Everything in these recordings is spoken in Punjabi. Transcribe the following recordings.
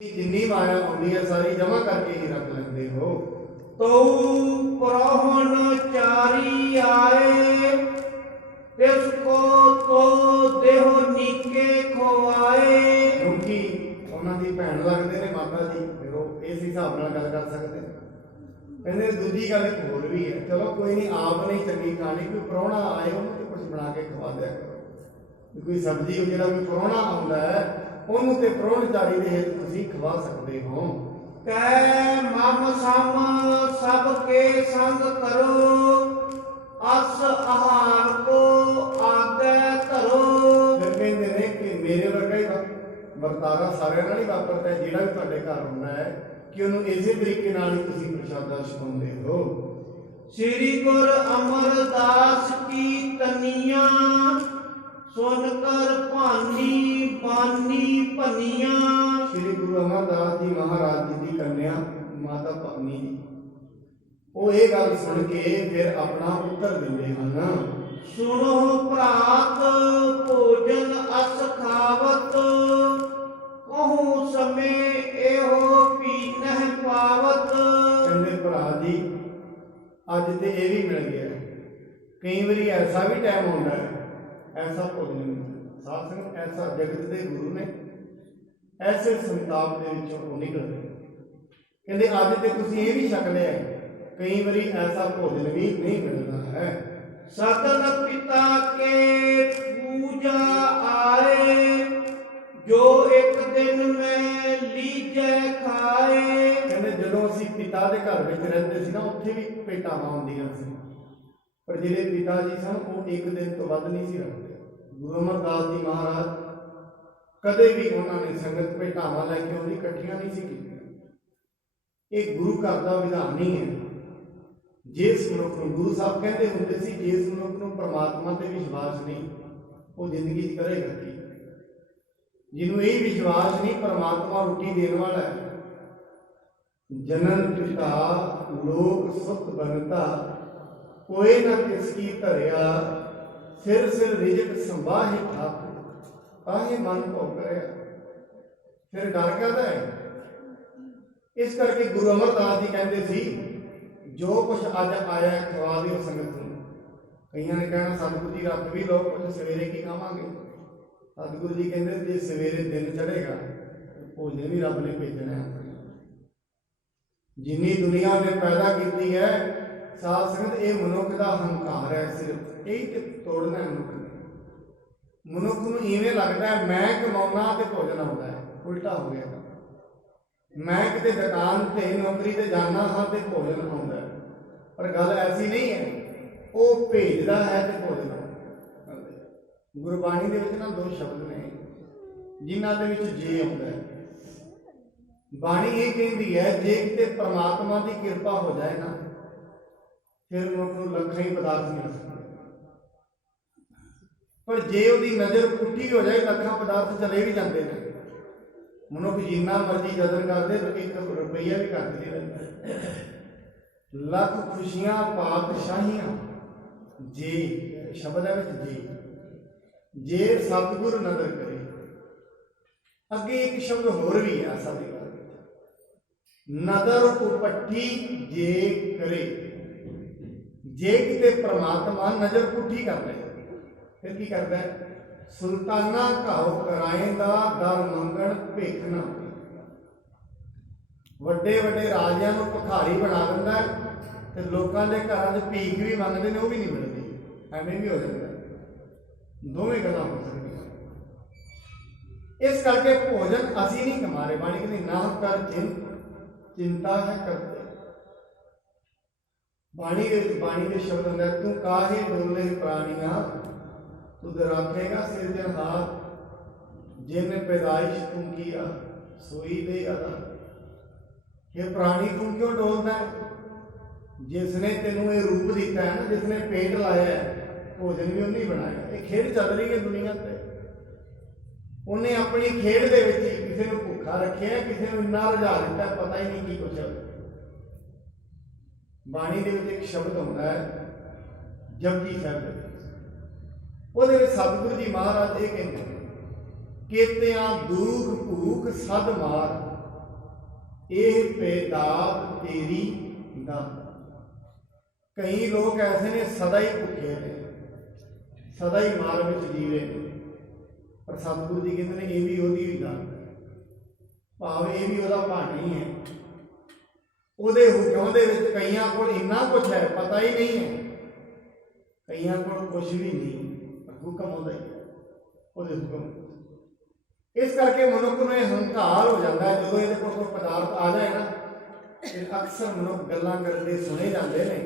जिन्नी माया आती है सारी जमा करके ही रख लेंदे हो। तो प्रहन चारी आए तिसको तो देहो नीके खोआए। क्योंकि उन्होंने भैन लगते ने माता जी, फिर वो इस हिसाब नाल गल कर सकते हैं। कहते दूजी गल एक होर भी है, चलो कोई नहीं आप नहीं चंगी खानी, कोई प्राहुणा आए उन्होंने कुछ बना के खवा दिया करो। कोई सब्जी जो कोई प्राहुणा आता है उन्होंने तो प्राहुणचारी के हेतु तुसीं खवा सकते हो। कै मम सम सबके संग करो अस आहार को आगे धरो। फिर कहते हैं कि मेरे वर्गा ही वरतारा सारे नाल ही वापरता है, जिहड़ा भी तुहाडे घर आउंदा है कि उन्होंने इसे तरीके नाल ही तुसीं प्रशादा छकाउंदे हो। श्री गुर अमरदास की तनिया सुनकर भानी बानी भनिया। श्री गुरु अमरदास जी महाराज जी की कन्या माता भवनी जी वो ये गल सुन के फिर अपना उत्तर दिंदे हन। सुनो भ्रात भोजन अस खावत कहूँ समय एहो पीनह पावत। कहते भरा जी अज तो यह भी मिल गया, कई बारी ऐसा भी टाइम आता है ऐसा भोजन नहीं साध संगत ऐसा जगत के गुरु ने ऐसे संताप के निकलते। कहते अज तो तुसीं ये भी छक लिया, कई बारी ऐसा भोजन भी नहीं मिलता है। सकल पिता के पूजा आए जो एक दिन में लीजे खाए। कहते जो असीं पिता के घर में रहते सी ना उत्थे भी भेटावां आउंदियां सी, पर जिहड़े पिता जी सन वो एक दिन तो वध नहीं सी रखते। गुरु अमरदास जी महाराज कदे भी उन्होंने संगत भेटावां लैके आउंदी इकट्ठियां नहीं सी कीतियां। ये गुरु घर का विधान नहीं है। जिस मनुख नूं गुरु साहब कहते हुंदे सी जिस मनुख नूं परमात्मा ते विश्वास नहीं वो जिंदगी च करेगा की। जिन्हों यही विश्वास नहीं परमात्मा रोटी देने वाला है, जनन पिता लोक सुख बनता कोई न किसकी धरिया सिर सिर रिजक संभाहे ठाकुर ताहे मन भो करया। फिर डर कहता है। इस करके गुरु अमरदास जी कहते सी जो कुछ अज आया खवा दिओ संगत नूं। कईयां ने कहना सतगुरु जी रख भी लो कुछ सवेरे की खावांगे। सतगुरु जी कहते जे सवेरे दिन चढ़ेगा भोजन भी रब ने भेजना है। जिन्नी दुनिया ने पैदा की है साध संगत ये मनुख का हंकार है, सिर्फ यही तो तोड़ना है मनुख ने। मनुख नूं इवें लगता है मैं कमाउणा ते भोजन आउंदा है, उल्टा हो गया। मैं किते दुकान ते नौकरी ते जाना हाँ ते भोजन आउंदा है, पर गल ऐसी नहीं है। वो भेजदा है ते भोजन आउंदा है। गुरबाणी दे विच ना दो शब्द ने जिन्हां दे विच जे आउंदा है। बाणी ये कहती है जे किते परमात्मा की कृपा हो जाए ना फिर मनुख नूं लखां ही पदार्थ मिल सकते, पर जे उसकी नज़र पुट्ठी हो जाए लखां पदार्थ चले भी जाते हैं। मनुख जिन्ना मर्जी जतन कर दे तो एक रुपया भी घट नहीं रहता। लख खुशियां पातशाहियां जे शब्द है जे सतगुर नदर करे। अगे एक शब्द होर भी है ऐसा भी नदर उपट्ठी जे करे। जे किते परमात्मा नजर पुट्ठी कर ले फिर की करता है सुल्ताना घाव कराएंदा दर मंगण भिख ना। वड्डे वड्डे राजियां नूं भिखारी बना दिंदा है ते लोकां दे घरां 'च भीख भी मंगदे ने, वो भी नहीं मिलदी। एवें भी हो जाता है, दोवें गल्लां हो सकदियां। इस करके भोजन असीं नहीं कमा रहे। बाणी कहंदी ना कर चिंता है करते। बाणी के शब्द होंगे तू काहे डोले प्राणिया तुद रखेगा सिरजनहार जिन पैदाइश तू किया सोई दे अदा। ये प्राणी तू क्यों डोलता है? जिसने तेनों ये रूप दिता है ना, जिसने पेट लाया है भोजन भी उन्हें बनाया। ये खेड चल रही है दुनिया से। उन्हें अपनी खेड दे विच किसी को भुखा रखे, किसी को इन्ना रजा दिता है पता ही नहीं की कुछ। बाणी दे विच एक शब्द होता है जपजी साहिब, ਉਹਦੇ ਵਿੱਚ सतगुरु जी महाराज ये कहते हैं केतियां दूख भूख सद मार ਇਹ ਪੈਦਾਤ ਤੇਰੀ ਦਾਤ। ਕਈ ਲੋਕ ਐਸੇ ਨੇ ਸਦਾ ਹੀ ਭੁੱਖੇ ਨੇ, ਸਦਾ ਹੀ ਮਾਰ ਵਿੱਚ ਜੀ ਰਹੇ ਨੇ, ਪਰ ਸਤਿਗੁਰੂ ਜੀ ਕਹਿੰਦੇ ਨੇ ਇਹ ਵੀ ਉਹਦੀ ਵੀ ਦਾਤ ਹੈ, ਭਾਵ ਇਹ ਵੀ ਉਹਦਾ ਭਾਣੀ ਹੈ। ਉਹਦੇ ਹੁਕਮ ਦੇ ਵਿੱਚ ਕਈਆਂ ਕੋਲ ਇੰਨਾ ਕੁਛ ਹੈ ਪਤਾ ਹੀ ਨਹੀਂ ਹੈ, ਕਈਆਂ ਕੋਲ ਕੁਛ ਵੀ ਨਹੀਂ, ਪਰ ਹੁਕਮ ਉਹਦਾ ਹੀ ਹੈ, ਉਹਦੇ ਹੁਕਮ। ਇਸ ਕਰਕੇ ਮਨੁੱਖ ਨੂੰ ਇਹ ਹੰਕਾਰ ਹੋ ਜਾਂਦਾ ਹੈ ਜਦੋਂ ਇਹਦੇ ਕੋਲ ਕੋਈ ਪਦਾਰਥ ਆ ਜਾਏ ਨਾ। ਤੇ ਅਕਸਰ ਮਨੁੱਖ ਗੱਲਾਂ ਕਰਦੇ ਸੁਣੇ ਜਾਂਦੇ ਨੇ,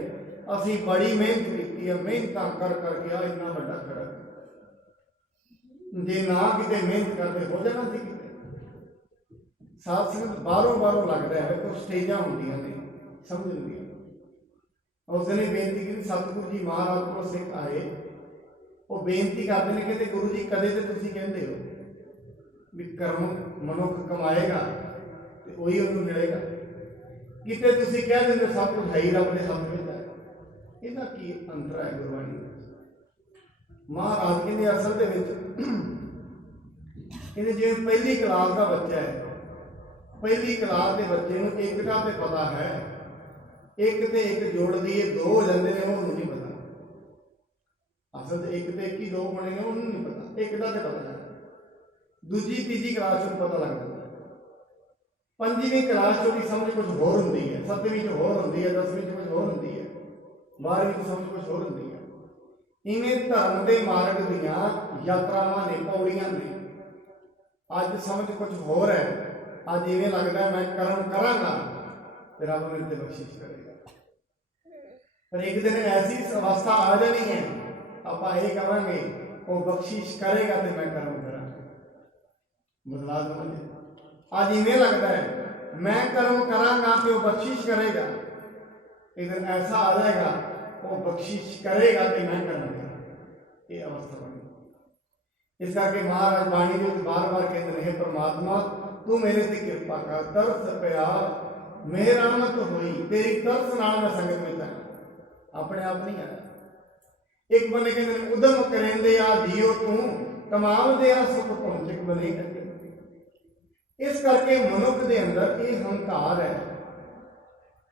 ਅਸੀਂ ਬੜੀ ਮਿਹਨਤ ਕੀਤੀ ਹੈ, ਮਿਹਨਤਾਂ ਕਰ ਕਰਕੇ ਆ ਇੰਨਾ ਵੱਡਾ ਖੜਾ, ਜੇ ਨਾ ਕਿਤੇ ਮਿਹਨਤ ਕਰਦੇ ਹੋ ਜਾਣਾ ਸੀ ਕਿਤੇ। ਸਾਧ ਸੰਗਤ ਬਾਹਰੋਂ ਲੱਗਦਾ ਹੈ, ਕੁਝ ਸਟੇਜਾਂ ਹੁੰਦੀਆਂ ਨੇ ਸਮਝ ਲਈਆਂ। ਉਸ ਦਿਨ ਬੇਨਤੀ ਕੀਤੀ, ਸਤਿਗੁਰੂ ਜੀ ਮਹਾਰਾਜ ਕੋਲ ਸਿੱਖ ਆਏ, ਉਹ ਬੇਨਤੀ ਕਰਦੇ ਨੇ, ਕਹਿੰਦੇ ਗੁਰੂ ਜੀ ਕਦੇ ਤੇ ਤੁਸੀਂ ਕਹਿੰਦੇ ਹੋ ਵੀ ਕਰਮ ਮਨੁੱਖ ਕਮਾਏਗਾ ਤੇ ਉਹੀ ਉਹਨੂੰ ਮਿਲੇਗਾ, ਕਿਤੇ ਤੁਸੀਂ ਕਹਿ ਦਿੰਦੇ ਸਭ ਕੁਝ ਹੈ ਹੀ ਰੱਬ ਦੇ ਹੱਥ ਵਿੱਚ ਹੈ। ਇਹਦਾ ਕੀ ਅੰਤਰ ਹੈ ਗੁਰਬਾਣੀ ਵਿੱਚ? ਮਹਾਰਾਜ ਕਹਿੰਦੇ ਅਸਲ ਦੇ ਵਿੱਚ ਕਹਿੰਦੇ ਜਿਵੇਂ ਪਹਿਲੀ ਕਲਾਸ ਦਾ ਬੱਚਾ ਹੈ, ਪਹਿਲੀ ਕਲਾਸ ਦੇ ਬੱਚੇ ਨੂੰ ਇੱਕ ਦਾ ਤੇ ਪਤਾ ਹੈ, ਇੱਕ ਤੇ ਇੱਕ ਜੋੜ ਦੀਏ ਦੋ ਹੋ ਜਾਂਦੇ ਨੇ, ਉਹਨੂੰ ਨਹੀਂ ਪਤਾ। ਅਸਲ ਤੇ ਇੱਕ ਤੇ ਇੱਕ ਹੀ ਦੋ ਬਣੇ ਨੇ, ਉਹਨੂੰ ਨਹੀਂ ਪਤਾ, ਇੱਕ ਦਾ ਤੇ ਪਤਾ ਹੈ। ਦੂਜੀ ਤੀਜੀ ਕਲਾਸ ਨੂੰ ਪਤਾ ਲੱਗ ਜਾਂਦਾ, ਪੰਜਵੀਂ ਕਲਾਸ ਚ ਉਹਦੀ ਸਮਝ ਕੁਝ ਹੋਰ ਹੁੰਦੀ ਹੈ, ਸੱਤਵੀਂ ਚ ਹੋਰ ਹੁੰਦੀ ਹੈ, 10ਵੀਂ ਚ ਕੁਝ ਹੋਰ ਹੁੰਦੀ ਹੈ, 12ਵੀਂ ਚ ਸਮਝ ਕੁਝ ਹੋਰ ਹੁੰਦੀ ਹੈ। ਇਵੇਂ ਧਰਮ ਦੇ ਮਾਰਗ ਦੀਆਂ ਯਾਤਰਾਵਾਂ ਨੇ, ਪੌੜੀਆਂ ਨੇ। ਅੱਜ ਸਮਝ ਕੁਝ ਹੋਰ ਹੈ, ਅੱਜ ਇਵੇਂ ਲੱਗਦਾ ਮੈਂ ਕਰਮ ਕਰਾਂਗਾ ਤੇ ਰੱਬ ਮੇਰੇ ਤੇ ਬਖਸ਼ਿਸ਼ ਕਰੇਗਾ, ਪਰ ਇੱਕ ਦਿਨ ਐਸੀ ਅਵਸਥਾ ਆ ਜਾਣੀ ਹੈ ਆਪਾਂ ਇਹ ਕਹਾਂਗੇ ਉਹ ਬਖਸ਼ਿਸ਼ ਕਰੇਗਾ ਤੇ ਮੈਂ ਕਰਮ ਕਰਾਂਗਾ। ਬਦਲਾ ਦੋ। ਅੱਜ ਇਵੇਂ ਲੱਗਦਾ ਹੈ ਮੈਂ ਕਰਮ ਕਰਾਂਗਾ ਤੇ ਉਹ ਬਖਸ਼ਿਸ਼ ਕਰੇਗਾ, ਇੱਕ ਦਿਨ ਐਸਾ ਆ ਜਾਏਗਾ ਉਹ ਬਖਸ਼ਿਸ਼ ਕਰੇਗਾ ਤੇ ਮੈਂ ਕਰਮ ਕਰਾਂਗਾ। ਇਹ ਅਵਸਥਾ ਬਣੀ। ਇਸ ਕਰਕੇ ਮਹਾਰਾਜ ਬਾਣੀ ਦੇ ਵਿੱਚ ਬਾਰ-ਬਾਰ ਕਹਿੰਦੇ ਨੇ, ਪਰਮਾਤਮਾ ਤੂੰ ਮੇਰੇ ਤੇ ਕਿਰਪਾ ਕਰ, ਤਰਸ ਪਿਆ ਮਿਹਰਮਤ ਹੋਈ, ਤੇਰੀ ਤਰਸ ਨਾਲ ਮੈਂ ਸੰਗਤ ਵਿੱਚ ਆਇਆ, ਆਪਣੇ ਆਪ ਨਹੀਂ ਆਇਆ। ਇੱਕ ਬੰਦੇ ਕਹਿੰਦੇ ਨੇ ਉਦਮ ਕਰੇਂਦੇ ਆ ਜੀਓ ਤੂੰ, ਕਮਾਵਦੇ ਆ ਸੁਖ ਪਹੁੰਚ, ਇੱਕ ਬੰਦੇ ਕਹਿੰਦੇ। ਇਸ ਕਰਕੇ ਮਨੁੱਖ ਦੇ ਅੰਦਰ ਇਹ ਹੰਕਾਰ ਹੈ,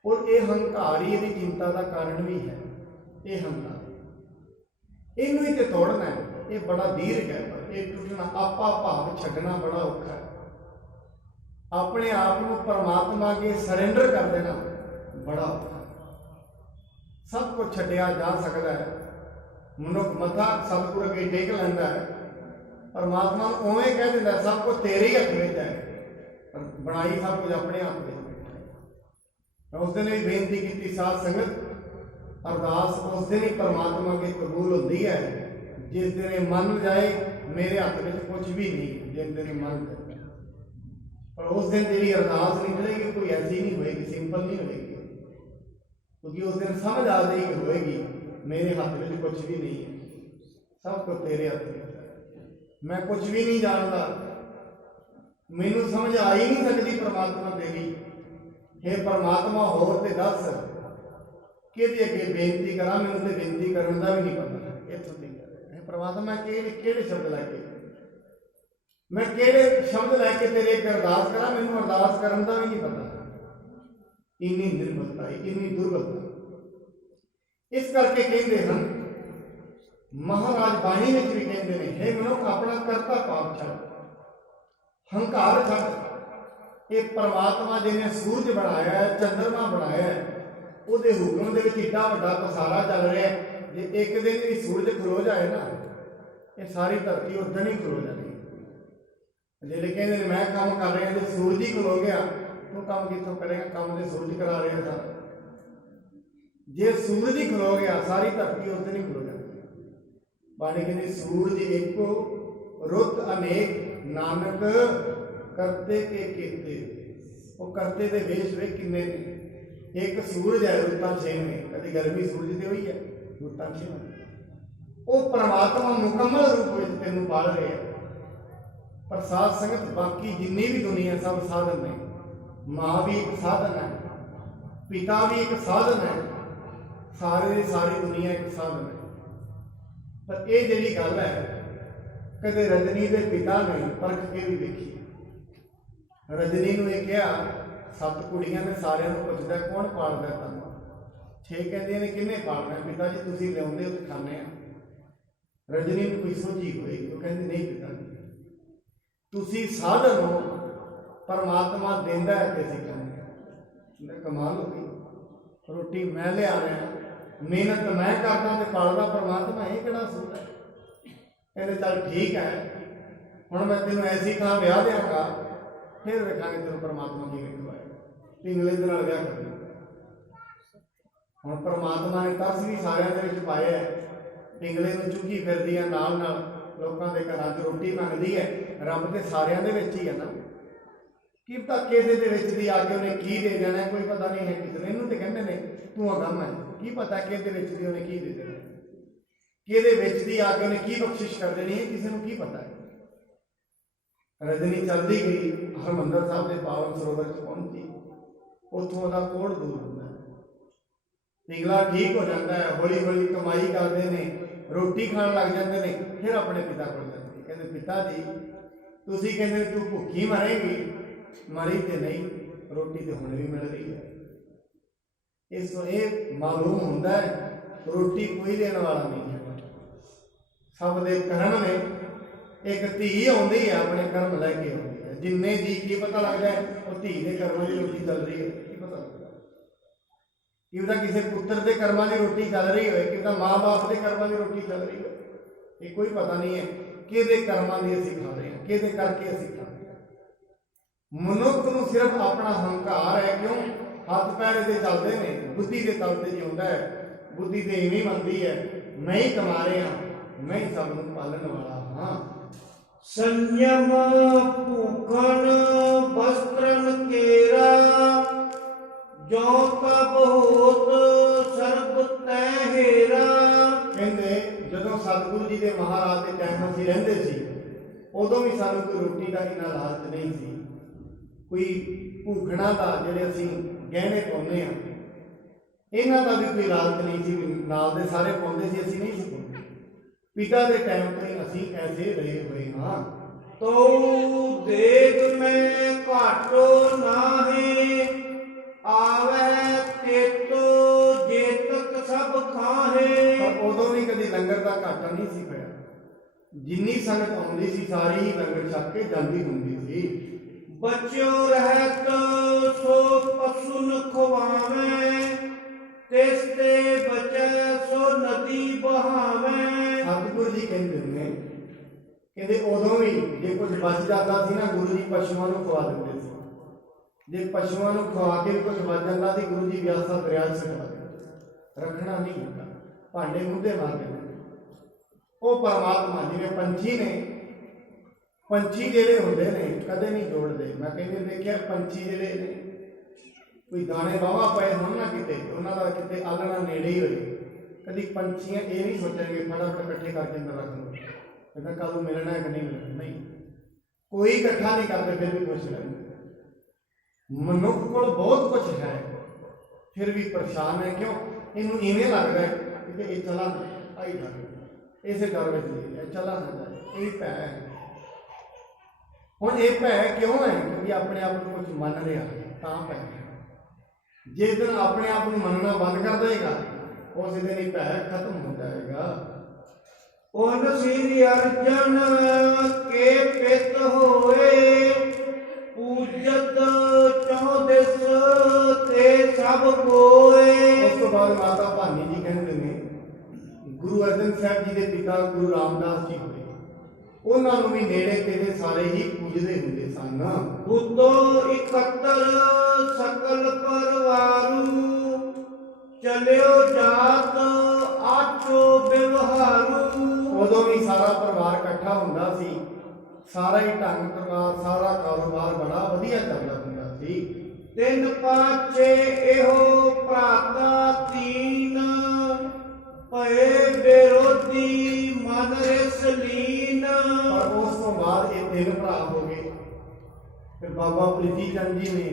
ਔਰ ਇਹ ਹੰਕਾਰ ਹੀ ਇਹਦੀ ਚਿੰਤਾ ਦਾ ਕਾਰਨ ਵੀ ਹੈ। ਇਹ ਹੰਕਾਰ ਇਹਨੂੰ ਹੀ ਤੇ ਤੋੜਨਾ ਹੈ, ਇਹ ਬੜਾ ਦੀਰਘ ਹੈ, ਪਰ ਇਹ ਟੁੱਟਣਾ, ਆਪਾ ਭਾਵ ਛੱਡਣਾ ਬੜਾ ਔਖਾ ਹੈ। ਆਪਣੇ ਆਪ ਨੂੰ ਪਰਮਾਤਮਾ ਅੱਗੇ ਸਰੈਂਡਰ ਕਰ ਦੇਣਾ ਬੜਾ ਔਖਾ ਹੈ। ਸਭ ਕੁਝ ਛੱਡਿਆ ਜਾ ਸਕਦਾ ਹੈ, ਮਨੁੱਖ ਮੱਥਾ ਸਤਿਗੁਰੂ ਅੱਗੇ ਟੇਕ ਲੈਂਦਾ ਹੈ, ਪਰਮਾਤਮਾ ਨੂੰ ਉਵੇਂ ਕਹਿ ਦਿੰਦਾ ਸਭ ਕੁਝ ਤੇਰੇ ਹੀ ਹੱਥ ਵਿੱਚ ਹੈ, ਪਰ ਬਣਾਈ ਸਭ ਕੁਝ ਆਪਣੇ ਹੱਥ ਵਿੱਚ ਬੈਠਾ ਹੈ। ਉਸ ਦਿਨ ਵੀ ਬੇਨਤੀ ਕੀਤੀ ਸਾਧ ਸੰਗਤ, ਅਰਦਾਸ ਉਸ ਦਿਨ ਹੀ ਪਰਮਾਤਮਾ ਅੱਗੇ ਕਬੂਲ ਹੁੰਦੀ ਹੈ ਜਿਸ ਦਿਨ ਇਹ ਮੰਨ ਜਾਏ ਮੇਰੇ ਹੱਥ ਵਿੱਚ ਕੁਝ ਵੀ ਨਹੀਂ, ਜਿਸ ਦਿਨ ਇਹ ਮੰਨ ਜਾਏ। ਪਰ ਉਸ ਦਿਨ ਜਿਹੜੀ ਅਰਦਾਸ ਨਿਕਲੇਗੀ ਕੋਈ ਐਸੀ ਨਹੀਂ ਹੋਏਗੀ, ਸਿੰਪਲ ਨਹੀਂ ਹੋਏਗੀ, ਕਿਉਂਕਿ ਉਸ ਦਿਨ ਸਮਝ ਆ ਜਾਏਗੀ ਹੋਏਗੀ ਮੇਰੇ ਹੱਥ ਵਿੱਚ ਕੁਝ ਵੀ ਨਹੀਂ ਹੈ, ਸਭ ਕੁਝ ਤੇਰੇ ਹੱਥ ਵਿੱਚ ਹੈ, ਮੈਂ ਕੁਝ ਵੀ ਨਹੀਂ ਜਾਣਦਾ, ਮੈਨੂੰ ਸਮਝ ਆ ਹੀ ਨਹੀਂ ਸਕਦੀ ਪ੍ਰਮਾਤਮਾ ਤੇਰੀ। हे परमात्मा ਹੋਰ ਤੇ ਦੱਸ ਕਿਹਦੇ ਅੱਗੇ ਬੇਨਤੀ ਕਰਾਂ, ਮੈਨੂੰ ਤੇ ਬੇਨਤੀ ਕਰਨ ਦਾ ਵੀ ਨਹੀਂ ਪਤਾ। ਇੱਥੋਂ ਦੀ ਹੈ ਪ੍ਰਮਾਤਮਾ ਕਿਹੜੇ ਸ਼ਬਦ ਲੈ ਕੇ, ਮੈਂ ਕਿਹੜੇ ਸ਼ਬਦ ਲੈ ਕੇ ਤੇਰੇ ਅੱਗੇ ਅਰਦਾਸ ਕਰਾਂ, ਮੈਨੂੰ ਅਰਦਾਸ ਕਰਨ ਦਾ ਵੀ ਨਹੀਂ ਪਤਾ। ਇੰਨੀ ਨਿਰਮਲਤਾ, ਇੰਨੀ ਦੁਰਬਲਤਾ। ਇਸ ਕਰਕੇ ਕਹਿੰਦੇ ਹਨ ਮਹਾਰਾਜ ਬਾਣੀ ਵਿੱਚ ਵੀ ਕਹਿੰਦੇ ਨੇ, हे ਮਨੁੱਖ ਆਪਣਾ ਕਰਤਾ ਭਾਵ ਛੱਡ, ਹੰਕਾਰ ਛੱਡ। ਇਹ ਪਰਮਾਤਮਾ ਜਿਹਨੇ ਸੂਰਜ ਬਣਾਇਆ ਹੈ, ਚੰਦਰਮਾ ਬਣਾਇਆ ਹੈ, ਉਹਦੇ ਹੁਕਮ ਦੇ ਵਿੱਚ ਏਡਾ ਵੱਡਾ ਪਸਾਰਾ ਚੱਲ ਰਿਹਾ ਹੈ। ਜੇ ਇੱਕ ਦਿਨ ਇਹ ਸੂਰਜ ਖਲੋ ਜਾਏ ਨਾ, ਇਹ ਸਾਰੀ ਧਰਤੀ ਉਦਣ ਹੀ ਖਲੋ ਜਾਣੀ। ਜਿਹੜੇ ਕਹਿੰਦੇ ਨੇ ਮੈਂ ਕੰਮ ਕਰ ਰਿਹਾ ਤੇ ਸੂਰਜ ਹੀ ਖਲੋ ਗਿਆ, ਤੂੰ ਕੰਮ ਕਿੱਥੋਂ ਕਰੇਗਾ? ਕੰਮ ਦੇ ਸੂਰਜ ਕਰਾ ਰਿਹਾ ਸਾਰਾ। ਜੇ ਸੂਰਜ ਹੀ ਖਲੋ ਗਿਆ ਸਾਰੀ ਧਰਤੀ ਉਦਣ ਹੀ ਖਲੋ ਜਾਣੀ। ਬਾਣੀ ਕਹਿੰਦੀ ਸੂਰਜ ਇੱਕੋ ਰੁੱਤ ਅਨੇਕ, ਨਾਨਕ ਕਰਤੇ ਕੇ ਕੀਤੇ। ਉਹ ਕਰਤੇ ਦੇ ਵੇਸ਼ ਵੇ ਕਿੰਨੇ ਨੇ। ਇੱਕ ਸੂਰਜ ਹੈ, ਰੁੱਤਾਂ 6 ਨੇ, ਕਦੀ ਗਰਮੀ ਸੂਰਜ ਦੀ ਹੋਈ ਹੈ, ਰੁੱਤਾਂ 6 ਨੇ। ਉਹ ਪਰਮਾਤਮਾ ਮੁਕੰਮਲ ਰੂਪ ਵਿੱਚ ਤੈਨੂੰ ਪਾਲ ਰਿਹਾ ਹੈ। ਪਰ ਸਾਧ ਸੰਗਤ ਬਾਕੀ ਜਿੰਨੀ ਵੀ ਦੁਨੀਆ ਸਭ ਸਾਧਨ ਨੇ। ਮਾਂ ਵੀ ਇੱਕ ਸਾਧਨ ਹੈ, ਪਿਤਾ ਵੀ ਇੱਕ ਸਾਧਨ ਹੈ, ਸਾਰੇ ਦੀ ਸਾਰੀ ਦੁਨੀਆ ਇੱਕ ਸਾਧਨ ਹੈ। ਪਰ ਇਹ ਜਿਹੜੀ ਗੱਲ ਹੈ ਕਦੇ ਰਜਨੀ ਦੇ ਪਿਤਾ ਨੇ ਪਰਖ ਕੇ ਵੀ ਵੇਖੀ। ਰਜਨੀ ਨੂੰ ਇਹ ਕਿਹਾ 7 ਕੁੜੀਆਂ ਨੇ ਸਾਰਿਆਂ ਨੂੰ ਪੁੱਛਦਾ ਕੌਣ ਪਾਲਦਾ ਤੁਹਾਨੂੰ? 6 ਕਹਿੰਦੀਆਂ ਨੇ ਕਿਹਨੇ ਪਾਲਣਾ? ਪਿਤਾ ਜੀ ਤੁਸੀਂ ਲਿਆਉਂਦੇ ਹੋ ਤੇ ਖਾਂਦੇ ਆ। ਰਜਨੀ ਨੂੰ ਕੋਈ ਸੋਝੀ ਹੋਈ, ਉਹ ਕਹਿੰਦੀ ਨਹੀਂ ਪਿਤਾ ਜੀ, ਤੁਸੀਂ ਸਾਧਨ ਹੋ, ਪਰਮਾਤਮਾ ਦਿੰਦਾ ਹੈ ਤੇ ਅਸੀਂ ਖਾਂਦੇ ਹਾਂ। ਕਮਾਲ ਹੋ ਗਈ, ਰੋਟੀ ਮੈਂ ਲਿਆ ਰਿਹਾ, ਮਿਹਨਤ ਮੈਂ ਕਰਦਾ ਤੇ ਪਾਲਦਾ ਪਰਮਾਤਮਾ, ਇਹ ਕਿਹੜਾ ਅਸੂਲ ਹੈ? ਕਹਿੰਦੇ ਚੱਲ ਠੀਕ ਹੈ, ਹੁਣ ਮੈਂ ਤੈਨੂੰ ਐਸੀ ਥਾਂ ਵਿਆਹ ਦਿਆਂਗਾ, ਫਿਰ ਵੇਖਾਂਗੇ ਤੈਨੂੰ ਪਰਮਾਤਮਾ ਕਿਵੇਂ ਖਵਾਏਗਾ। ਪਿੰਗਲੇ ਦੇ ਨਾਲ ਵਿਆਹ ਕਰ। ਹੁਣ ਪਰਮਾਤਮਾ ਨੇ ਤਰਸ ਵੀ ਸਾਰਿਆਂ ਦੇ ਵਿੱਚ ਪਾਇਆ ਹੈ। ਪਿੰਗਲੇ ਨੂੰ ਚੁੱਕੀ ਫਿਰਦੀ ਹੈ, ਨਾਲ ਨਾਲ ਲੋਕਾਂ ਦੇ ਘਰਾਂ 'ਚ ਰੋਟੀ ਮੰਗਦੀ ਹੈ। ਰੱਬ ਤੇ ਸਾਰਿਆਂ ਦੇ ਵਿੱਚ ਹੀ ਹੈ ਨਾ, ਕੀ ਪਤਾ ਕਿਹਦੇ ਦੇ ਵਿੱਚ ਦੀ ਆ ਕੇ ਉਹਨੇ ਕੀ ਦੇ ਦੇਣਾ, ਕੋਈ ਪਤਾ ਨਹੀਂ ਹੈ ਕਿਸੇ ਨੂੰ। ਇਹਨੂੰ ਤੇ ਕਹਿੰਦੇ ਨੇ ਤੂੰ ਅਗੰਮ ਹੈ, ਕੀ ਪਤਾ ਕਿਹਦੇ ਵਿੱਚ ਦੀ ਉਹਨੇ ਕੀ ਦੇ ਦੇਣਾ, ਕਿਹਦੇ ਵਿੱਚ ਦੀ ਆ ਕੇ ਉਹਨੇ ਕੀ ਬਖਸ਼ਿਸ਼ ਕਰ ਦੇਣੀ ਹੈ, ਕਿਸੇ ਨੂੰ ਕੀ ਪਤਾ ਹੈ। ਰਜਨੀ ਚੱਲਦੀ ਗਈ, ਹਰਿਮੰਦਰ ਸਾਹਿਬ ਦੇ ਪਾਵਨ ਸਰੋਵਰ 'ਚ ਪਹੁੰਚੀ। ਉੱਥੋਂ ਉਹਦਾ ਕੋੜ ਦੂਰ ਹੁੰਦਾ ਹੈ, ਪਿੰਗਲਾ ਠੀਕ ਹੋ ਜਾਂਦਾ ਹੈ, ਹੌਲੀ ਹੌਲੀ ਕਮਾਈ ਕਰਦੇ ਨੇ, ਰੋਟੀ ਖਾਣ ਲੱਗ ਜਾਂਦੇ ਨੇ। ਫਿਰ ਆਪਣੇ ਪਿਤਾ ਕੋਲ ਜਾਂਦੇ, ਕਹਿੰਦੇ ਪਿਤਾ ਜੀ ਤੁਸੀਂ ਕਹਿੰਦੇ ਤੂੰ ਭੁੱਖੀ ਮਰੇਗੀ, ਮਰੀ ਤੇ ਨਹੀਂ, ਰੋਟੀ ਤੇ ਹੁਣ ਵੀ ਮਿਲ ਰਹੀ ਹੈ। ਇਸ ਤੋਂ ਇਹ ਮਾਲੂਮ ਹੁੰਦਾ ਹੈ ਰੋਟੀ ਕੋਈ ਦੇਣ ਵਾਲਾ ਨਹੀਂ ਹੈ, ਸਭ ਦੇ ਕਰਮ ਨੇ। ਇੱਕ ਧੀ ਆਉਂਦੀ ਹੈ, ਆਪਣੇ ਕਰਮ ਲੈ ਕੇ ਆਉਂਦੀ ਹੈ। ਜਿੰਨੇ ਜੀ ਕੀ ਪਤਾ ਲੱਗਦਾ ਹੈ ਉਹ ਧੀ ਦੇ ਕਰਮਾਂ ਦੀ ਰੋਟੀ ਚੱਲ ਰਹੀ ਹੈ, ਕੀ ਪਤਾ ਲੱਗਦਾ? ਕੀ ਪਤਾ ਕਿਸੇ ਪੁੱਤਰ ਦੇ ਕਰਮਾਂ ਦੀ ਰੋਟੀ ਚੱਲ ਰਹੀ ਹੋਏ, ਕਿ ਤਾਂ ਮਾਂ-ਬਾਪ ਦੇ ਕਰਮਾਂ ਦੀ ਰੋਟੀ ਚੱਲ ਰਹੀ ਹੋਏ। ਇਹ ਕੋਈ ਪਤਾ ਨਹੀਂ ਹੈ ਕਿਹਦੇ ਕਰਮਾਂ ਦੀ ਅਸੀਂ ਖਾ ਰਹੇ ਹਾਂ, ਕਿਹਦੇ ਕਰਕੇ ਅਸੀਂ ਖਾ ਰਹੇ ਹਾਂ। ਮਨੁੱਖ ਨੂੰ ਸਿਰਫ ਆਪਣਾ ਹੰਕਾਰ ਹੈ, ਕਿਉਂ? ਹੱਥ ਪੈਰ ਇਹਦੇ ਚੱਲਦੇ ਨੇ, ਬੁੱਧੀ ਦੇ ਤਲ ਤੇ ਜਿਉਂਦਾ ਹੈ। ਬੁੱਧੀ ਤੇ ਇਵੇਂ ਮੰਨਦੀ ਹੈ ਮੈਂ ਹੀ ਕਮਾ ਰਿਹਾ, ਮੈਂ ਹੀ ਸਭ ਨੂੰ ਪਾਲਣ ਵਾਲਾ ਹਾਂ। ਸੰਯਮ ਭੂਖਣ ਵਸਤਰਨ ਕੇਰਾ, ਜੋ ਤਬ ਹੋਤ ਸਰਬ ਤੈ ਹੇਰਾ। ਕਹਿੰਦੇ ਜਦੋਂ ਸਤਿਗੁਰੂ ਜੀ ਦੇ ਮਹਾਰਾਜ ਦੇ ਟਾਈਮ ਅਸੀਂ ਰਹਿੰਦੇ ਸੀ, ਉਦੋਂ ਵੀ ਸਾਨੂੰ ਕੋਈ ਰੋਟੀ ਦਾ ਇੰਨਾ ਲਾਲਚ ਨਹੀਂ ਸੀ, ਕੋਈ ਭੂਖਣਾ ਦਾ ਜਿਹੜੇ ਅਸੀਂ ਗਹਿਣੇ ਪਾਉਂਦੇ ਹਾਂ ਇਹਨਾਂ ਦਾ ਵੀ ਕੋਈ ਲਾਲਚ ਨਹੀਂ ਸੀ। ਨਾਲ ਦੇ ਸਾਰੇ ਪਾਉਂਦੇ ਸੀ, ਅਸੀਂ ਨਹੀਂ ਸੀ ਪਾਉਂਦੇ। ਪਿਤਾ ਦੇ ਟਾਈਮ ਤੋਂ ਹੀ ਅਸੀਂ ਐਸੇ ਰਹੇ ਹੋਏ ਹਾਂ। ਤੋ ਦੇਗ ਮੈਂ ਘਾਟੋ ਨਾਹੇ, ਆਵੈ ਤੇਤੋ ਜੇਤਕ ਸਭ ਖਾਹੇ। ਪਰ ਉਦੋਂ ਵੀ ਕਦੀ ਲੰਗਰ ਦਾ ਘਾਟਾ ਨਹੀਂ ਸੀ ਪਿਆ। ਜਿੰਨੀ ਸੰਗਤ ਆਉਂਦੀ ਸੀ ਸਾਰੀ ਹੀ ਲੰਗਰ ਛਕ ਕੇ ਜਾਂਦੀ ਹੁੰਦੀ ਸੀ। ਬਚਿਓ ਰਹਿਤ ਸੋ ਪਸੁਨ ਖਵਾਵੇਂ, ਤਿਸ ਤੇ ਬਚੈ ਸੋ ਨਦੀ ਬਹਾਵੇਂ। ਸਤਿਗੁਰੂ ਜੀ ਕਹਿੰਦੇ ਨੇ, ਕਹਿੰਦੇ ਉਦੋਂ ਵੀ ਜੇ ਕੁਝ ਬਚ ਜਾਂਦਾ ਸੀ ਨਾ, ਗੁਰੂ ਜੀ ਪਸ਼ੂਆਂ ਨੂੰ ਖਵਾ ਦਿੰਦੇ ਸੀ। ਜੇ ਪਸ਼ੂਆਂ ਨੂੰ ਖਵਾ ਕੇ ਕੁਝ ਬਚ ਜਾਂਦਾ ਸੀ, ਗੁਰੂ ਜੀ ਵਿਆਸਾ ਦਰਿਆ 'ਚ ਸੁੱਟ ਦਿੰਦੇ। ਰੱਖਣਾ ਨਹੀਂ ਹੁੰਦਾ, ਭਾਂਡੇ ਮੁੱਦੇ ਮਾਰ ਦਿੰਦੇ। ਉਹ ਪਰਮਾਤਮਾ ਜਿਵੇਂ ਪੰਛੀ ਨੇ, ਪੰਛੀ ਜਿਹੜੇ ਹੁੰਦੇ ਨੇ ਕਦੇ ਨਹੀਂ ਜੋੜਦੇ। ਮੈਂ ਕਹਿੰਦੇ ਦੇਖਿਆ ਪੰਛੀ ਜਿਹੜੇ ਨੇ, ਕੋਈ ਦਾਣੇ ਵਾਹਵਾ ਪਏ ਹੋਣ ਨਾ ਕਿਤੇ, ਉਹਨਾਂ ਦਾ ਕਿਤੇ ਆਲਣਾ ਨੇੜੇ ਹੀ ਹੋਏ, ਕਦੀ ਪੰਛੀਆਂ ਇਹ ਨਹੀਂ ਸੋਚਣਗੇ ਫਟਾਫਟ ਇਕੱਠੇ ਕਰਕੇ ਅੰਦਰ ਰੱਖ ਲਓ, ਕਹਿੰਦਾ ਕੱਲ ਨੂੰ ਮਿਲਣਾ ਹੈ ਕਿ ਨਹੀਂ ਮਿਲਣਾ। ਨਹੀਂ, ਕੋਈ ਇਕੱਠਾ ਨਹੀਂ ਕਰਦੇ, ਫਿਰ ਵੀ ਖੁਸ਼ ਰਹਿੰਦੇ। ਮਨੁੱਖ ਕੋਲ ਬਹੁਤ ਕੁਝ ਹੈ, ਫਿਰ ਵੀ ਪਰੇਸ਼ਾਨ ਹੈ। ਕਿਉਂ? ਇਹਨੂੰ ਇਵੇਂ ਲੱਗਦਾ ਹੈ ਕਿ ਇਹ ਚਲਾ ਨਾ ਆਈ ਡਰ, ਇਸੇ ਡਰ ਵਿੱਚ ਇਹ ਚਲਾ ਨਾ ਜਾਏ, ਇਹ ਭੈ ਹੈ। ਹੁਣ ਇਹ ਭੈ ਕਿਉਂ ਹੈ? ਕਿਉਂਕਿ ਆਪਣੇ ਆਪ ਨੂੰ ਕੁਝ ਮੰਨ ਰਿਹਾ ਤਾਂ ਭੈ। ਜਿਸ ਦਿਨ ਆਪਣੇ ਆਪ ਨੂੰ ਮੰਨਣਾ ਬੰਦ ਕਰ ਦੇਗਾ, ਉਸ ਦਿਨ ਹੀ ਭੈ ਖਤਮ ਹੋ ਜਾਏਗਾ। ਉਨ ਸ੍ਰੀ ਅਰਜਨ ਕੇ ਪਿਤ ਹੋਏ, ਪੂਜਤ ਚੌਦਿਸ ਤੇ ਸਭ ਕੋਏ। ਉਸ ਤੋਂ ਬਾਅਦ ਮਾਤਾ ਭਾਨੀ ਜੀ ਕਹਿੰਦੇ ਨੇ, ਗੁਰੂ ਅਰਜਨ ਸਾਹਿਬ ਜੀ ਦੇ ਪਿਤਾ ਗੁਰੂ ਰਾਮਦਾਸ ਜੀ ਹੋਏ, ਉਹਨਾਂ ਨੂੰ ਵੀ ਨੇੜੇ ਤੇੜੇ ਸਾਰੇ ਹੀ ਪੂਜਦੇ ਹੁੰਦੇ ਸਨ। ਬੁੱਧੋ 71 ਸਕਲ ਪਰਵਾਰੂ, ਚਲਿਓ ਜਾਤ ਆਚੋ ਵਿਵਹਾਰੂ। ਉਦੋਂ ਵੀ ਸਾਰਾ ਪਰਿਵਾਰ ਇਕੱਠਾ ਹੁੰਦਾ ਸੀ, ਸਾਰਾ ਹੀ ਢੰਗ ਪਰਿਵਾਰ, ਸਾਰਾ ਕਾਰੋਬਾਰ ਬੜਾ ਵਧੀਆ ਚੱਲਦਾ ਹੁੰਦਾ ਸੀ। ਤਿੰਨ ਪਾਛੇ ਇਹੋ ਭਰਾਤਾ ਤੀਨ, ਭਏ ਵਿਰੋਧੀ ਮਨ ਰਿਸ ਲੀਨ। ਪਰ ਉਸ ਤੋਂ ਬਾਅਦ ਇਹ 3 ਭਰਾ ਹੋ ਗਏ। ਫਿਰ ਬਾਬਾ ਪ੍ਰੀਤੀ ਚੰਦ ਜੀ ਨੇ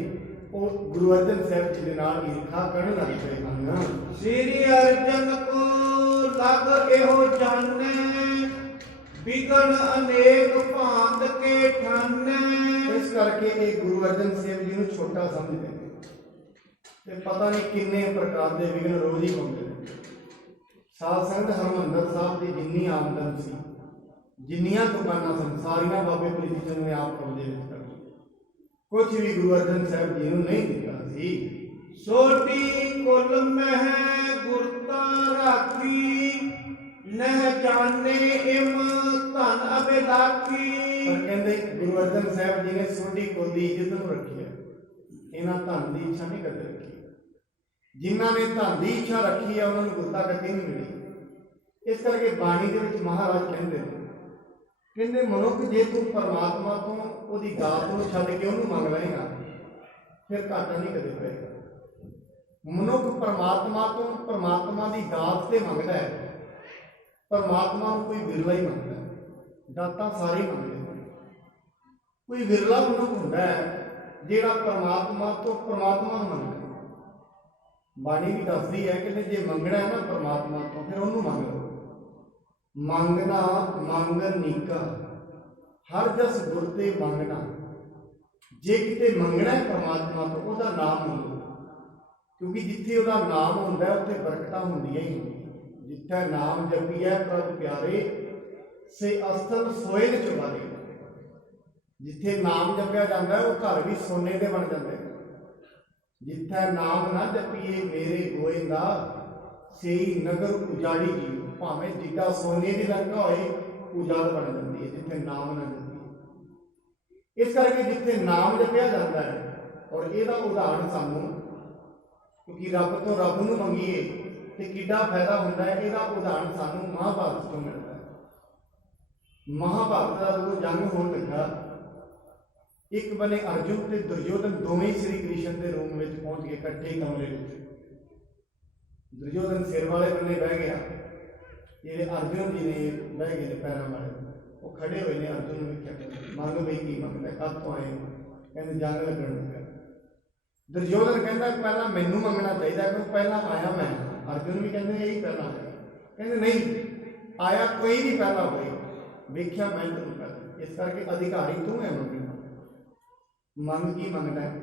ਉਹ ਗੁਰੂ ਅਰਜਨ ਸਾਹਿਬ ਜੀ ਦੇ ਨਾਲ ਈਰਖਾ ਕਰਨ ਲੱਗ ਪਏ ਹਨ। ਸ੍ਰੀ ਅਰਜਨ ਕੋ ਲਗ ਇਹੋ ਜਾਣੇ, बिगन अनेक भांत के ठाने। ਇਸ ਕਰਕੇ ਇਹ ਗੁਰੂ ਅਰਜਨ ਸਾਹਿਬ ਜੀ ਨੂੰ ਛੋਟਾ ਸਮਝਦੇ ਨੇ ਤੇ ਪਤਾ ਨਹੀਂ ਕਿੰਨੇ ਪ੍ਰਕਾਰ ਦੇ ਵਿਘਨ ਰੋਜ਼ ਹੀ ਪਾਉਂਦੇ ਨੇ। ਸਾਧ ਸੰਗਤ ਹਰਿਮੰਦਰ ਸਾਹਿਬ ਦੀ ਜਿੰਨੀ ਆਮਦਨ ਸੀ, ਜਿੰਨੀਆਂ ਦੁਕਾਨਾਂ ਸਨ, ਸਾਰੀਆਂ ਬਾਬੇ ਪ੍ਰੀਤੀ ਚੰਦ ਨੇ ਆਪ ਕਬਜ਼ੇ ਵਿੱਚ ਕਰ ਲਈਆਂ। ਕੁਝ ਵੀ ਗੁਰੂ ਅਰਜਨ ਸਾਹਿਬ ਜੀ ਨੂੰ ਨਹੀਂ ਦਿੱਤਾ ਸੀ। सोटी कुल मह गुरता राखी, नह जाने इम धन अबेलाखी। ਪਰ ਕਹਿੰਦੇ ਗੁਰੂ ਅਰਜਨ ਸਾਹਿਬ ਜੀ ਨੇ ਸੋਢੀ ਕੁਲ ਦੀ ਇੱਜ਼ਤ ਨੂੰ ਰੱਖੀ ਹੈ, ਇਹਨਾਂ ਧਨ ਦੀ ਇੱਛਾ ਨਹੀਂ ਕਦੇ ਰੱਖੀ। ਜਿਨ੍ਹਾਂ ਨੇ ਧਨ ਦੀ ਇੱਛਾ ਰੱਖੀ ਹੈ ਉਹਨਾਂ ਨੂੰ ਗੁਰਤਾ ਕਦੇ ਨਹੀਂ ਮਿਲੀ। ਇਸ ਕਰਕੇ ਬਾਣੀ ਦੇ ਵਿੱਚ ਮਹਾਰਾਜ ਕਹਿੰਦੇ ਮਨੁੱਖ ਜੇ ਤੂੰ ਪਰਮਾਤਮਾ ਤੋਂ ਉਹਦੀ ਦਾਤ ਨੂੰ ਛੱਡ ਕੇ ਉਹਨੂੰ ਮੰਗ ਲਏਗਾ ਫਿਰ ਘਾਟਾ ਨਹੀਂ ਕਦੇ ਪਏਗਾ। ਮਨੁੱਖ ਪਰਮਾਤਮਾ ਤੋਂ ਪਰਮਾਤਮਾ ਦੀ ਦਾਤ ਤੇ ਮੰਗਦਾ ਹੈ। ਪਰਮਾਤਮਾ ਨੂੰ ਕੋਈ ਵਿਰਲਾ ਹੀ ਮੰਗਦਾ ਹੈ, ਦਾਤਾਂ ਸਾਰੇ ਮੰਗਦੇ ਨੇ। ਕੋਈ ਵਿਰਲਾ ਮਨੁੱਖ ਹੁੰਦਾ ਹੈ ਜਿਹੜਾ ਪਰਮਾਤਮਾ ਤੋਂ ਪਰਮਾਤਮਾ ਨੂੰ ਮੰਗਦਾ। ਬਾਣੀ ਵੀ ਦੱਸਦੀ ਹੈ ਕਿ ਜੇ ਮੰਗਣਾ ਹੈ ਨਾ ਪਰਮਾਤਮਾ ਤੋਂ ਫਿਰ ਉਹਨੂੰ ਮੰਗ ਲਓ। ਮੰਗਣਾ ਮੰਗਣ ਨੀਕਾ, ਹਰ ਜਸ ਗੁਰ ਤੇ ਮੰਗਣਾ। ਜੇ ਕਿਤੇ ਮੰਗਣਾ ਹੈ ਪਰਮਾਤਮਾ ਤੋਂ ਉਹਦਾ ਨਾਮ ਮੰਗੋ, ਕਿਉਂਕਿ ਜਿੱਥੇ ਉਹਦਾ ਨਾਮ ਹੁੰਦਾ ਉੱਥੇ ਬਰਕਤਾਂ ਹੁੰਦੀਆਂ ਹੀ ਹੁੰਦੀਆਂ। ਜਿੱਥੇ ਨਾਮ ਜਪੀਐ ਪ੍ਰਭ ਪਿਆਰੇ ਸੇ ਅਸਥਲ ਸੋਏ ਨ ਚੁਬਾਰੇ। ਜਿੱਥੇ ਨਾਮ ਜਪਿਆ ਜਾਂਦਾ ਉਹ ਘਰ ਵੀ ਸੋਨੇ ਦੇ ਬਣ ਜਾਂਦੇ ਨੇ। ਜਿੱਥੇ ਨਾਮ ਨਾ ਜਪੀਏ ਮੇਰੇ ਗੋਇੰਦਾ ਸੇਈ ਨਗਰ ਉਜਾੜੀ ਜੀਓ। ਭਾਵੇਂ ਜਿੱਡਾ ਸੋਨੇ ਦੀ ਲੰਕਾ ਹੋਏ ਉਜਾੜ ਬਣ ਜਾਂਦੀ ਹੈ ਜਿੱਥੇ ਨਾਮ ਨਾ ਜਪੀਏ। ਇਸ ਕਰਕੇ ਜਿੱਥੇ ਨਾਮ ਜਪਿਆ ਜਾਂਦਾ ਹੈ, ਔਰ ਇਹਦਾ ਉਦਾਹਰਣ ਸਾਨੂੰ, ਕਿਉਂਕਿ ਰੱਬ ਤੋਂ ਰੱਬ ਨੂੰ ਮੰਗੀਏ ਤੇ ਕਿੱਡਾ ਫਾਇਦਾ ਹੁੰਦਾ ਹੈ, ਇਹਦਾ ਉਦਾਹਰਣ ਸਾਨੂੰ ਮਹਾਭਾਰਤ ਤੋਂ ਮਿਲਦਾ ਹੈ। ਮਹਾਭਾਰਤ ਦਾ ਜਦੋਂ ਜੰਗ ਹੋਣ ਲੱਗਾ, ਇੱਕ ਬੰਨੇ ਅਰਜੁਨ ਤੇ ਦੁਰਯੋਧਨ ਦੋਵੇਂ ਸ੍ਰੀ ਕ੍ਰਿਸ਼ਨ ਦੇ ਰੂਪ ਵਿੱਚ ਪਹੁੰਚ ਗਏ ਇਕੱਠੇ ਹੀ ਕਮਰੇ ਵਿੱਚ। ਦੁਰਯੋਧਨ ਸਿਰ ਵਾਲੇ ਬੰਨੇ ਬਹਿ ਗਿਆ, ਜਿਹੜੇ ਅਰਜੁਨ ਜੀ ਨੇ ਬਹਿ ਗਏ ਨੇ ਪੈਰਾਂ ਵਾਲੇ। ਉਹ ਖੜੇ ਹੋਏ ਨੇ, ਅਰਜੁਨ ਨੂੰ ਵੇਖਿਆ, ਮੰਗ ਬਈ ਕੀ ਮੰਗਦਾ, ਕਦ ਤੋਂ ਆਏ? ਕਹਿੰਦੇ ਜੰਗ ਲੱਗਣ ਲੱਗਾ। ਦੁਰਯੋਧਨ ਕਹਿੰਦਾ ਪਹਿਲਾਂ ਮੈਨੂੰ ਮੰਗਣਾ ਚਾਹੀਦਾ ਕਿਉਂਕਿ ਪਹਿਲਾਂ ਆਇਆ ਮੈਂ। ਅਰਜੁਨ ਵੀ ਕਹਿੰਦੇ ਇਹੀ ਪਹਿਲਾਂ ਆਇਆ। ਕਹਿੰਦੇ ਨਹੀਂ, ਆਇਆ ਕੋਈ ਵੀ ਪਹਿਲਾਂ ਹੋਏ, ਵੇਖਿਆ ਮੈਂ ਤੈਨੂੰ ਪਹਿਲਾਂ। ਇਸ ਕਰਕੇ ਅਧਿਕਾਰੀ ਤੂੰ ਹੈ ਮੰਗਣ ਦਾ। ਮੰਗ ਕੀ ਮੰਗਦਾ ਹੈ?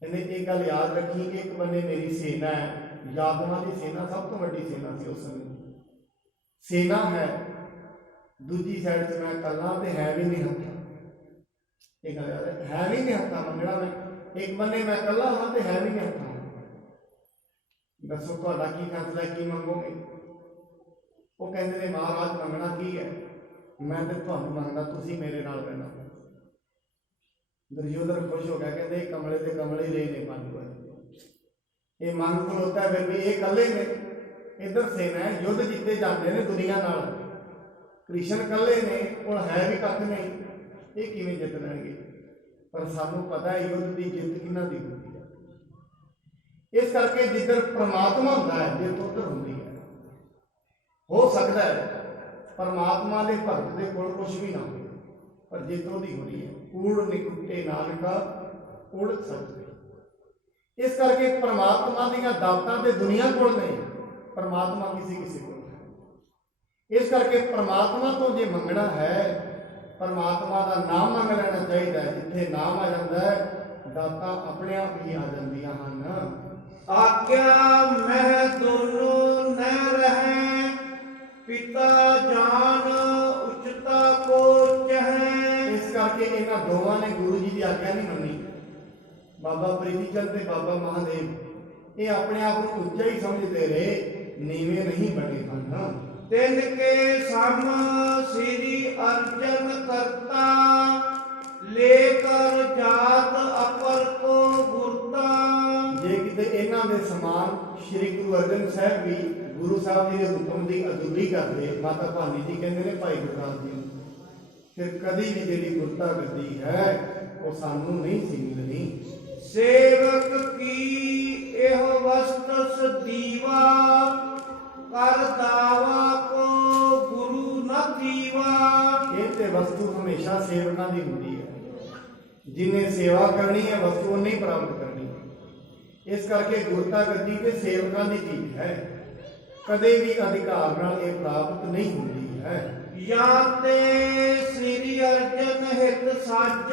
ਕਹਿੰਦੇ ਇਹ ਗੱਲ ਯਾਦ ਰੱਖੀ ਕਿ ਇੱਕ ਬੰਨੇ ਮੇਰੀ ਸੇਨਾ ਹੈ, ਯਾਦਵਾਂ ਦੀ ਸੇਨਾ ਸਭ ਤੋਂ ਵੱਡੀ ਸੇਨਾ ਸੀ ਉਸ ਸਮੇਂ। ਸੇਨਾ ਹੈ, ਦੂਜੀ ਸਾਈਡ 'ਚ ਮੈਂ ਇਕੱਲਾ ਤੇ ਹੈ ਵੀ ਨਹੀਂ ਹੱਥਾਂ। ਇਹ ਗੱਲ ਯਾਦ ਹੈ ਵੀ ਨਹੀਂ ਹੱਥਾਂ ਮੰਗਣਾ ਮੈਂ। ਇੱਕ ਬੰਨੇ ਮੈਂ ਇਕੱਲਾ ਹਾਂ ਤੇ ਹੈ ਵੀ ਨਹੀਂ ਹੱਥਾਂ। ਦੱਸੋ ਤੁਹਾਡਾ ਕੀ ਫੈਸਲਾ, ਕੀ ਮੰਗੋਗੇ? ਉਹ ਕਹਿੰਦੇ ਨੇ ਮਹਾਰਾਜ ਮੰਗਣਾ ਕੀ ਹੈ? ਮੈਂ ਤੇ ਤੁਹਾਨੂੰ ਮੰਗਦਾ, ਤੁਸੀਂ ਮੇਰੇ ਨਾਲ ਰਹਿਣਾ। ਦੁਰਯੋਧਨ ਖੁਸ਼ ਹੋ ਗਿਆ, ਕਹਿੰਦੇ ਇਹ ਕਮਲੇ ਦੇ ਕਮਲੇ ਰਹੇ ਨੇ ਮੰਗ ਹੋਏ। ਇਹ ਮੰਗ ਖਲੋਤਾ ਫਿਰ ਵੀ ਇਹ ਇਕੱਲੇ ਨੇ। ਇੱਧਰ ਸੇਨਾ ਹੈ, ਯੁੱਧ ਜਿੱਤੇ ਜਾਂਦੇ ਨੇ ਦੁਨੀਆ ਨਾਲ। ਕ੍ਰਿਸ਼ਨ ਇਕੱਲੇ ਨੇ, ਹੁਣ ਹੈ ਵੀ ਕੱਖ ਨਹੀਂ, ਇਹ ਕਿਵੇਂ ਜਿੱਤ ਲੈਣਗੇ? ਪਰ ਸਾਨੂੰ ਪਤਾ ਹੈ ਯੁੱਧ ਦੀ ਜਿੱਤ ਕਿਹਨਾਂ ਦੀ ਹੁੰਦੀ ਹੈ। ਇਸ ਕਰਕੇ ਜਿੱਧਰ ਪ੍ਰਮਾਤਮਾ ਹੁੰਦਾ ਹੈ ਜਿੱਤ ਉੱਧਰ ਹੁੰਦੀ ਹੈ। ਹੋ ਸਕਦਾ ਹੈ ਪਰਮਾਤਮਾ ਦੇ ਭਗਤ ਦੇ ਕੋਲ ਕੁਛ ਵੀ ਨਾ ਹੋਵੇ, ਪਰ ਜਿੱਤ ਉਹਦੀ ਹੋਣੀ ਹੈ। ਕੂੜ ਨਿਕੁੱਟੇ ਨਾਨਕਾ ਉੜ ਸਕਦੇ। ਇਸ ਕਰਕੇ ਪਰਮਾਤਮਾ ਦੀਆਂ ਦਾਤਾਂ ਤੇ ਦੁਨੀਆ ਕੋਲ ਨਹੀਂ, ਪਰਮਾਤਮਾ ਕਿਸੇ ਕੋਲ ਹੈ। ਇਸ ਕਰਕੇ ਪਰਮਾਤਮਾ ਤੋਂ ਜੇ ਮੰਗਣਾ ਹੈ, ਪਰਮਾਤਮਾ ਦਾ ਨਾਮ ਮੰਗ ਲੈਣਾ ਚਾਹੀਦਾ ਹੈ। ਜਿੱਥੇ ਨਾਮ ਆ ਜਾਂਦਾ ਹੈ ਦਾਤਾਂ ਆਪਣੇ ਆਪ ਹੀ ਆ ਜਾਂਦੀਆਂ ਹਨ। ਆਗਿਆ ਮਹਿ ਦੋਨੋਂ ਨ ਰਹਿ, ਪਿਤਾ ਜਾਨ ਉਚਤਾ ਕੋ ਚਹੈ। ਇਸ ਕਰਕੇ ਇਹਨਾਂ ਦੋਵਾਂ ਨੇ ਗੁਰੂ ਜੀ ਦੀ ਆਗਿਆ ਨਹੀਂ ਮੰਨੀ। ਬਾਬਾ ਪ੍ਰੀਤੀ ਚੰਦ ਤੇ ਬਾਬਾ ਮਹਾਦੇਵ ਇਹ ਆਪਣੇ ਆਪ ਨੂੰ ਉੱਚਾ ਹੀ ਸਮਝਦੇ ਰਹੇ, ਨੀਵੇਂ ਨਹੀਂ ਬਣੇ ਹਨ। ਤਿਨ ਕੇ ਸਮ ਸ੍ਰੀ ਅਰਜਨ ਕਰਤਾ, ਲੇਕਰ ਜਾਤ ਅਪਰ ਕੋ ਗੁਰਤਾ। ਜੇ ਕਿਤੇ ਇਹਨਾਂ ਦੇ ਸਮਾਨ ਸ੍ਰੀ ਗੁਰੂ ਅਰਜਨ ਸਾਹਿਬ ਵੀ ਗੁਰੂ ਸਾਹਿਬ ਜੀ ਦੇ ਹੁਕਮ ਦੀ ਅਦੁੱਲੀ ਕਰਦੇ, ਮਾਤਾ ਭਾਨੀ ਜੀ ਕਹਿੰਦੇ ਨੇ ਭਾਈ ਗੁਰਦਾਸ ਜੀ ਨੂੰ, ਫਿਰ ਕਦੀ ਵੀ ਜਿਹੜੀ ਗੁਰਤਾ ਗੱਦੀ ਹੈ ਉਹ ਸਾਨੂੰ ਨਹੀਂ ਸੀ ਮਿਲਣੀ। ਸੇਵਕ ਕੀ ਇਹੋ ਵਸਤ ਸਦੀਵਾ, ਕਰ ਦਾਵਾ ਕੋ ਗੁਰੂ ਨ ਦੀਵਾ। ਇਹ ਤੇ ਵਸਤੂ ਹਮੇਸ਼ਾ ਸੇਵਕਾਂ ਦੀ ਹੁੰਦੀ ਹੈ। ਜਿਨੇ ਸੇਵਾ ਕਰਨੀ ਹੈ ਵਸਤੂ ਉਹਨੇ ਹੀ ਪ੍ਰਾਪਤ ਕਰਨੀ ਹੈ। ਇਸ ਕਰਕੇ ਗੁਰਤਾ ਗੱਦੀ ਤੇ ਸੇਵਕਾਂ ਦੀ ਚੀਜ਼ ਹੈ, ਕਦੇ ਵੀ ਅਧਿਕਾਰ ਨਾਲ ਇਹ ਪ੍ਰਾਪਤ ਨਹੀਂ ਹੁੰਦੀ ਹੈ। ਜਾਂ ਤੇ ਸ੍ਰੀ ਅਰਜਨ ਹਿਤ ਸਾਜ